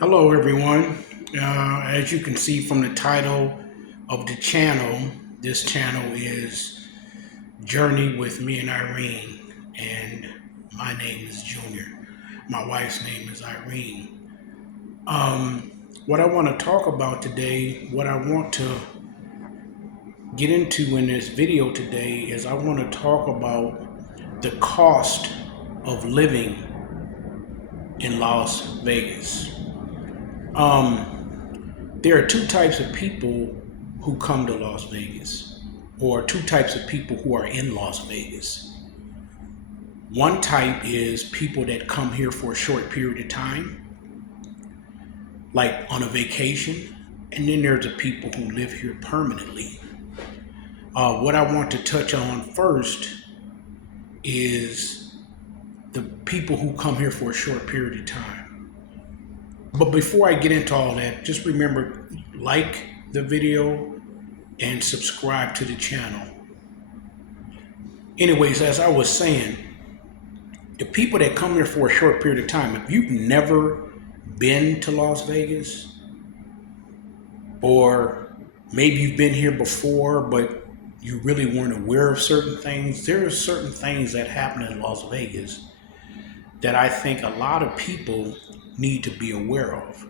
Hello, everyone. As you can see from the title of the channel, this channel is Journey with me and Irene, and my name is Junior. My wife's name is Irene. What I want to talk about today, what I want to get into in this video today is I want to talk about the cost of living in Las Vegas. There are two types of people who come to Las Vegas, or two types of people who are in Las Vegas. One type is people that come here for a short period of time, like on a vacation, and then there's the people who live here permanently. What I want to touch on first is the people who come here for a short period of time. But before I get into all that, just remember, like the video and subscribe to the channel. Anyways, as I was saying, the people that come here for a short period of time, if you've never been to Las Vegas, or maybe you've been here before, but you really weren't aware of certain things, there are certain things that happen in Las Vegas that I think a lot of people need to be aware of.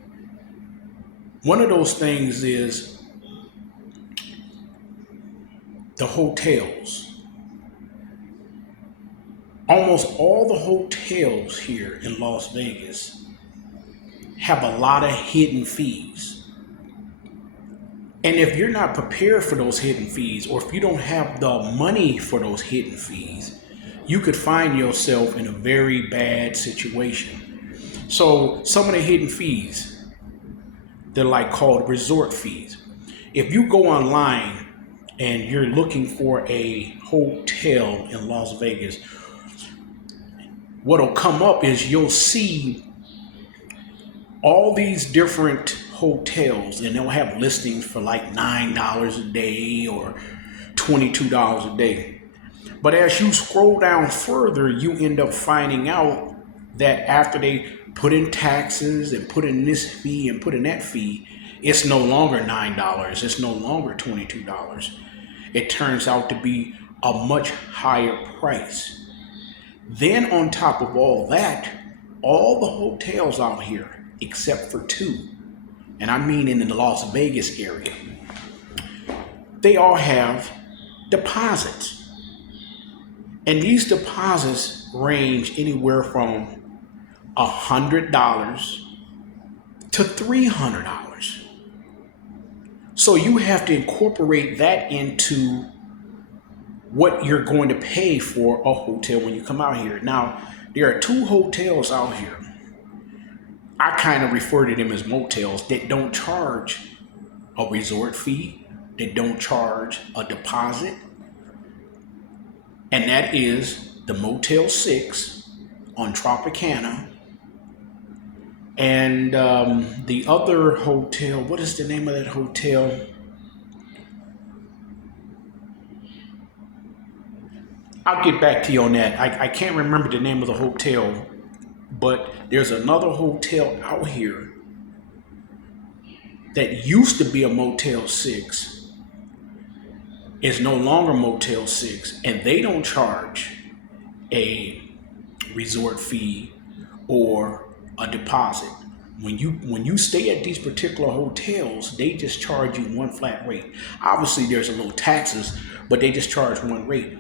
One of those things is the hotels. Almost all the hotels here in Las Vegas have a lot of hidden fees. And if you're not prepared for those hidden fees, or if you don't have the money for those hidden fees, you could find yourself in a very bad situation. So some of the hidden fees, they're like called resort fees. If you go online and you're looking for a hotel in Las Vegas, what'll come up is you'll see all these different hotels, and they'll have listings for like $9 a day or $22 a day. But as you scroll down further, you end up finding out that after they put in taxes and put in this fee and put in that fee, it's no longer $9, it's no longer $22. It turns out to be a much higher price. Then on top of all that, all the hotels out here, except for two, and I mean in the Las Vegas area, they all have deposits. And these deposits range anywhere from $100 to $300. So you have to incorporate that into what you're going to pay for a hotel when you come out here. Now, there are two hotels out here. I kind of refer to them as motels that don't charge a resort fee, they don't charge a deposit, and that is the Motel 6 on Tropicana, and the other hotel, what is the name of that hotel? I'll get back to you on that. I can't remember the name of the hotel, but there's another hotel out here that used to be a Motel 6, is no longer Motel 6, and they don't charge a resort fee or a deposit. When you stay at these particular hotels, they just charge you one flat rate. Obviously, there's a little taxes, but they just charge one rate.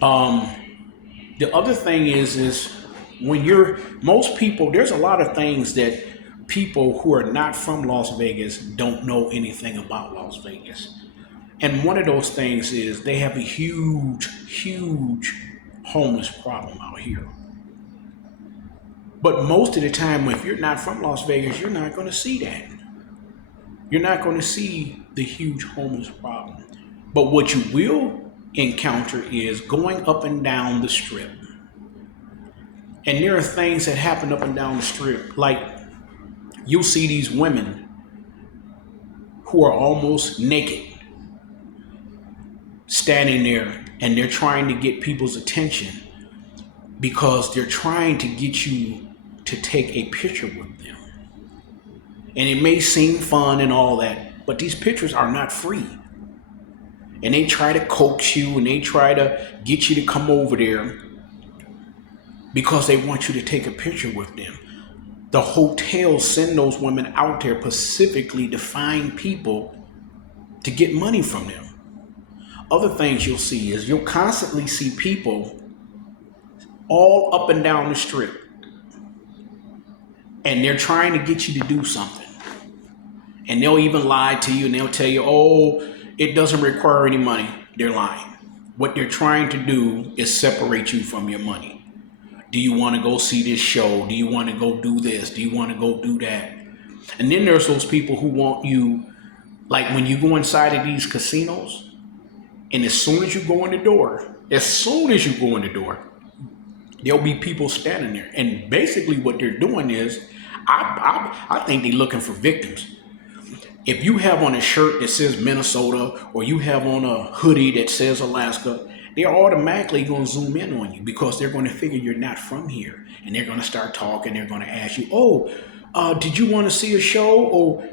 The other thing is when most people, there's a lot of things that people who are not from Las Vegas don't know anything about Las Vegas. And one of those things is they have a huge homeless problem out here. But most of the time, if you're not from Las Vegas, you're not going to see that. You're not going to see the huge homeless problem. But what you will encounter is going up and down the strip. And there are things that happen up and down the strip. Like you'll see these women who are almost naked standing there, and they're trying to get people's attention because they're trying to get you to take a picture with them. And it may seem fun and all that, but these pictures are not free. And they try to coax you and they try to get you to come over there because they want you to take a picture with them. The hotels send those women out there specifically to find people to get money from them. Other things you'll see is you'll constantly see people all up and down the strip, and they're trying to get you to do something. And they'll even lie to you and they'll tell you, oh, it doesn't require any money. They're lying. What they're trying to do is separate you from your money. Do you want to go see this show? Do you want to go do this? Do you want to go do that? And then there's those people who want you, like when you go inside of these casinos, and as soon as you go in the door, there'll be people standing there. And basically what they're doing is, I think they're looking for victims. If you have on a shirt that says Minnesota or you have on a hoodie that says Alaska, they're automatically going to zoom in on you because they're going to figure you're not from here. And they're going to start talking. They're going to ask you, did you want to see a show?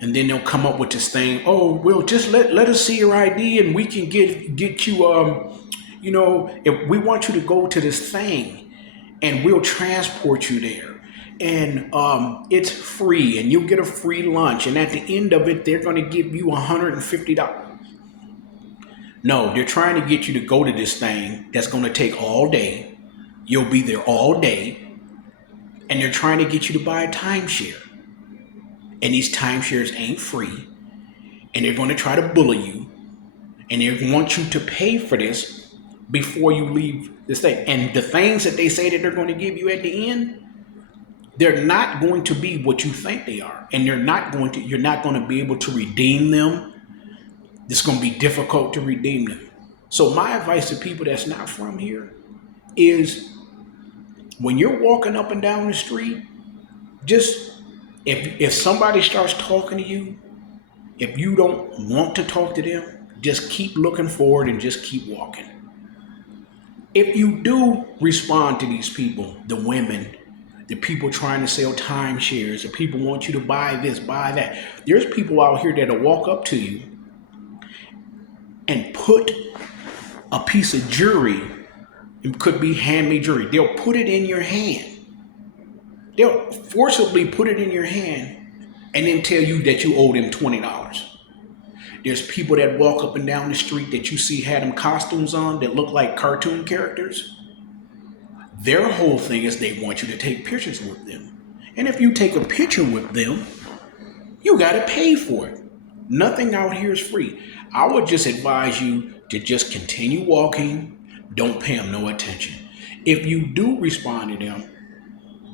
And then they'll come up with this thing. Oh, well, just let us see your ID and we can get you, if we want you to go to this thing and we'll transport you there. And it's free and you'll get a free lunch. And at the end of it, they're going to give you $150. No, they're trying to get you to go to this thing that's going to take all day. You'll be there all day. And they're trying to get you to buy a timeshare. And these timeshares ain't free. And they're going to try to bully you. And they want you to pay for this before you leave this thing. And the things that they say that they're going to give you at the end, they're not going to be what you think they are. And you're not going to be able to redeem them. It's going to be difficult to redeem them. So my advice to people that's not from here is when you're walking up and down the street, just if somebody starts talking to you, if you don't want to talk to them, just keep looking forward and just keep walking. If you do respond to these people, the women, the people trying to sell timeshares, the people want you to buy this, buy that. There's people out here that'll walk up to you and put a piece of jewelry, it could be handmade jewelry, they'll put it in your hand. They'll forcibly put it in your hand and then tell you that you owe them $20. There's people that walk up and down the street that you see had them costumes on that look like cartoon characters. Their whole thing is they want you to take pictures with them. And if you take a picture with them, you got to pay for it. Nothing out here is free. I would just advise you to just continue walking. Don't pay them no attention. If you do respond to them,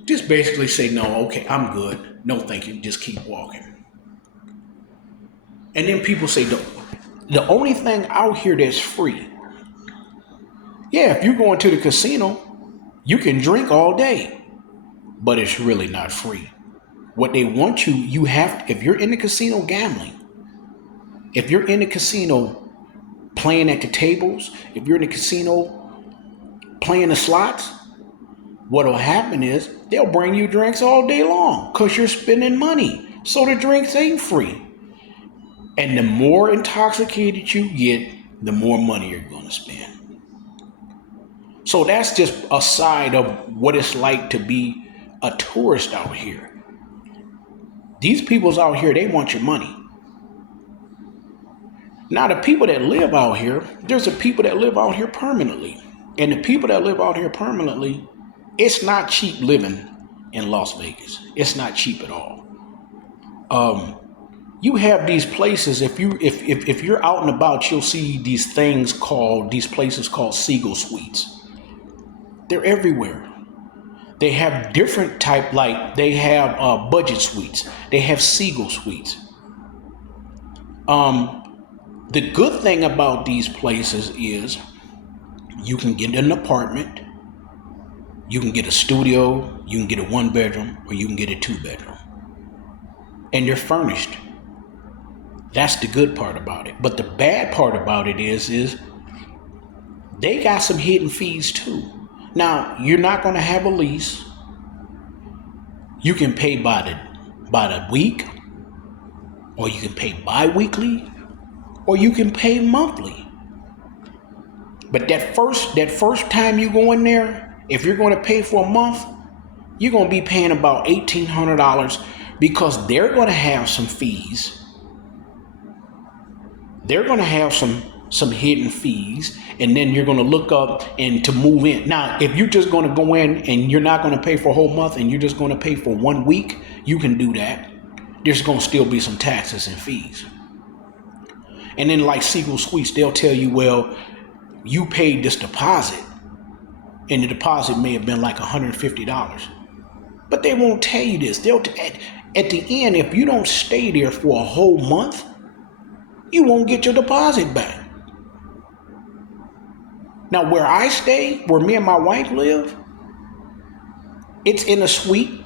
just basically say, no, okay, I'm good. No, thank you. Just keep walking. And then people say, the only thing out here that's free. Yeah, if you're going to the casino, you can drink all day, but it's really not free. What they want you have, if you're in the casino gambling, if you're in the casino playing at the tables, if you're in the casino playing the slots, what'll happen is they'll bring you drinks all day long because you're spending money. So the drinks ain't free. And the more intoxicated you get, the more money you're going to spend. So that's just a side of what it's like to be a tourist out here. These people's out here, they want your money. Now, the people that live out here, there's the people that live out here permanently. And the people that live out here permanently, it's not cheap living in Las Vegas. It's not cheap at all. You have these places, if you're out and about, you'll see these places called Seagull Suites. They're everywhere. They have different type, like they have budget suites. They have Seagull Suites. The good thing about these places is you can get an apartment, you can get a studio, you can get a 1-bedroom, or you can get a 2-bedroom. And they're furnished. That's the good part about it. But the bad part about it is they got some hidden fees too. Now, you're not going to have a lease. You can pay by the week, or you can pay bi-weekly, or you can pay monthly. But that first time you go in there, if you're going to pay for a month, you're going to be paying about $1,800 because they're going to have some fees. They're going to have some hidden fees, and then you're going to look up and to move in. Now, if you're just going to go in and you're not going to pay for a whole month and you're just going to pay for 1 week, you can do that. There's going to still be some taxes and fees. And then like Sequel Suites, they'll tell you, well, you paid this deposit, and the deposit may have been like $150. But they won't tell you this. At the end, if you don't stay there for a whole month, you won't get your deposit back. Now, where I stay, where me and my wife live, it's in a suite.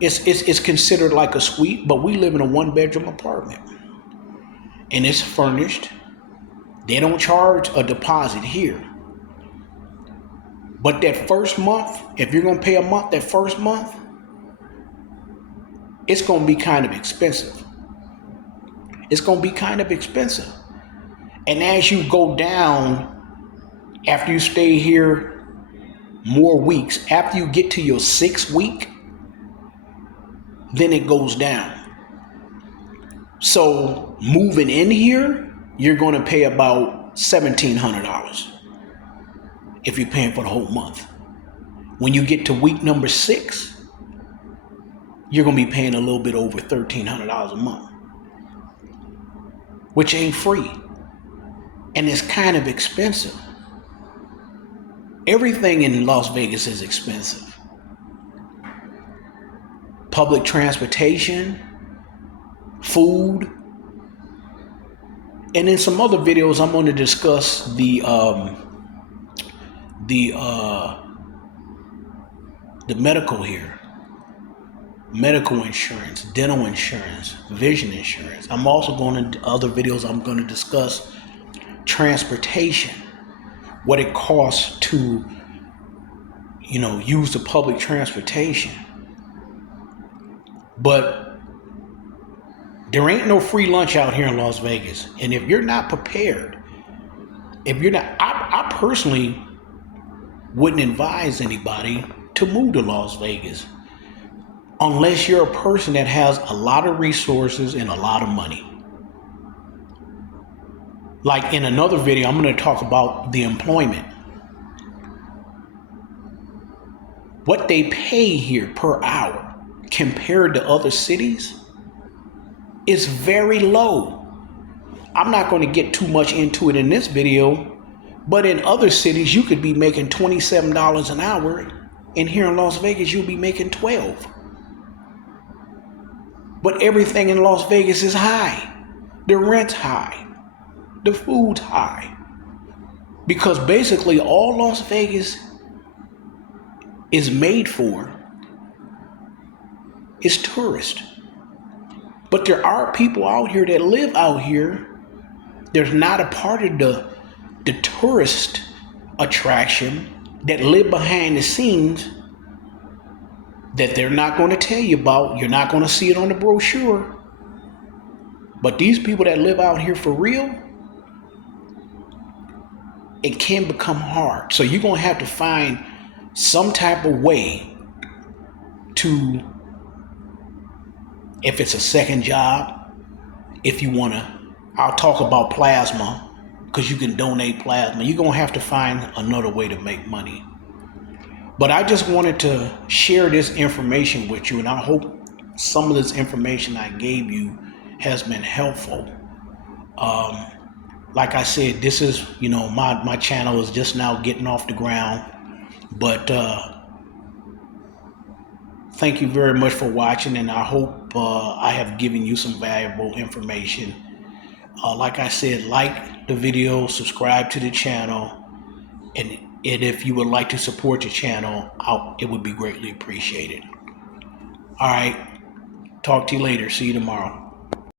It's considered like a suite, but we live in a 1-bedroom apartment. And it's furnished. They don't charge a deposit here. But that first month, if you're going to pay a month, that first month, it's going to be kind of expensive. It's going to be kind of expensive. And as you go down, after you stay here more weeks, after you get to your 6th week, then it goes down. So moving in here, you're going to pay about $1,700 if you're paying for the whole month. When you get to week number 6, you're going to be paying a little bit over $1,300 a month, which ain't free. And it's kind of expensive. Everything in Las Vegas is expensive. Public transportation, food, and in some other videos, I'm going to discuss the medical here, medical insurance, dental insurance, vision insurance. I'm also going to other videos. I'm going to discuss transportation, what it costs to, use the public transportation. But there ain't no free lunch out here in Las Vegas. And if you're not prepared, I personally wouldn't advise anybody to move to Las Vegas unless you're a person that has a lot of resources and a lot of money. Like in another video, I'm going to talk about the employment. What they pay here per hour compared to other cities is very low. I'm not going to get too much into it in this video, but in other cities, you could be making $27 an hour, and here in Las Vegas, you'll be making $12. But everything in Las Vegas is high. The rent's high. The food's high. Because basically all Las Vegas is made for is tourists. But there are people out here that live out here. There's not a part of the tourist attraction that live behind the scenes that they're not going to tell you about. You're not going to see it on the brochure. But these people that live out here for real, it can become hard. So you're going to have to find some type of way to, if it's a second job, if you want to, I'll talk about plasma, because you can donate plasma. You're going to have to find another way to make money. But I just wanted to share this information with you, and I hope some of this information I gave you has been helpful. Like I said, this is, my channel is just now getting off the ground. But thank you very much for watching, and I hope I have given you some valuable information. Like I said, like the video, subscribe to the channel, and if you would like to support the channel, it would be greatly appreciated. All right, talk to you later. See you tomorrow.